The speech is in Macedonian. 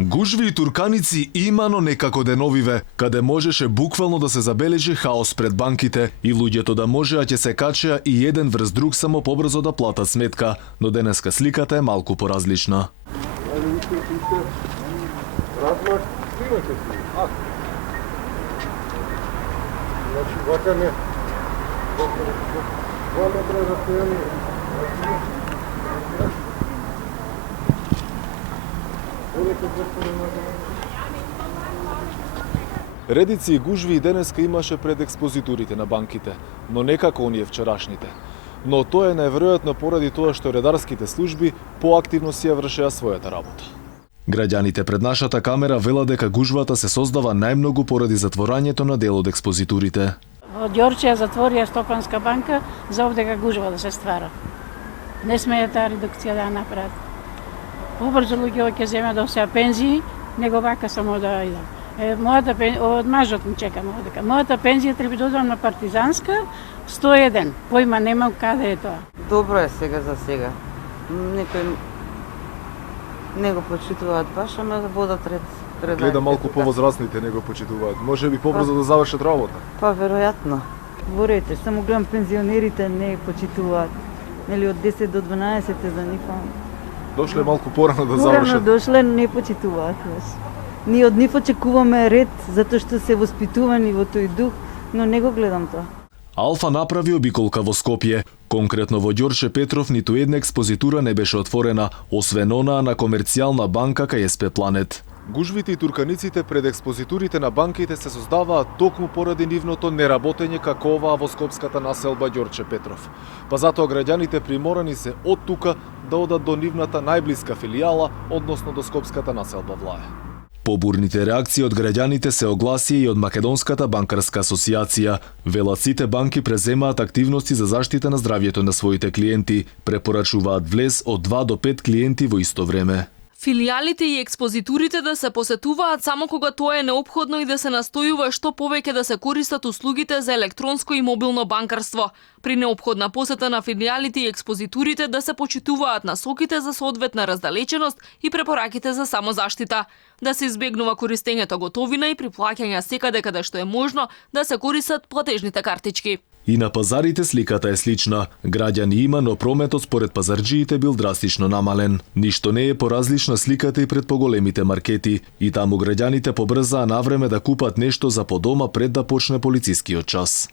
Гужви и турканици има, но некако деновиве, каде можеше буквално да се забележи хаос пред банките и луѓето да можеа ќе се качеа и еден врз друг само побрзо да платат сметка, но денеска сликата е малку поразлична. Значи, вака не. 2 метра разстояние. Редици и гужви и денеска имаше пред експозиторите на банките, но некако оние вчерашните. Но тоа е најверојатно поради тоа што редарските служби поактивно си ја вршеа својата работа. Граѓаните пред нашата камера велат дека гужвата се создава најмногу поради затворањето на дел од експозиторите. Во Ѓорче ја затворија Стопанска банка за овдека гужва да се ствара. Не смеја таа редукција да ја направат. Побрзо луѓе ќе земе да се пензии, него вака само да иде. Мојата пензија, од мажот ми чекам овдека. Мојата пензија треба да одам на Партизанска 101. Поима немам каде е тоа. Добро е сега за сега. Некој не го почитуваат баш, ама да водат ред. Гледа малку повозрастните не го почитуваат. Може би побрзо да завршат работа. Па веројатно. Борете, само гледам пензионерите не почитуваат. Нели од 10 до 12 за нив. Дошле малку порано да Порано завршат. дошле не почитуваат. Ние од нив очекуваме ред, затоа што се воспитувани во тој дух, но не го гледам тоа. Алфа направи обиколка во Скопје. Конкретно во Ѓорче Петров ниту една експозитура не беше отворена, освен онаа на комерцијална банка кај СП Планет. Гужвите и турканиците пред експозитурите на банките се создаваат токму поради нивното неработење како оваа во скопската населба Ѓорче Петров. Па затоа граѓаните приморани се од тука да одат до нивната најблиска филијала, односно до скопската населба Влае. Побурните реакции од граѓаните се огласија и од Македонската банкарска асоциација. Велат сите банки преземаат активности за заштита на здравјето на своите клиенти, препорачуваат влез од 2 до 5 клиенти во исто време. Филијалите и експозитурите да се посетуваат само кога тоа е неопходно и да се настојува што повеќе да се користат услугите за електронско и мобилно банкарство. При неопходна посета на филијалите и експозитурите да се почитуваат насоките за соодветна раздалеченост и препораките за самозаштита. Да се избегнува користењето готовина и при плаќања секаде каде што е можно да се користат платежните картички. И на пазарите сликата е слична. Граѓани има, но прометот според пазарџиите бил драстично намален. Ништо не е поразлична сликата и пред поголемите маркети. И таму граѓаните побрзаа навреме да купат нешто за по дома пред да почне полицискиот час.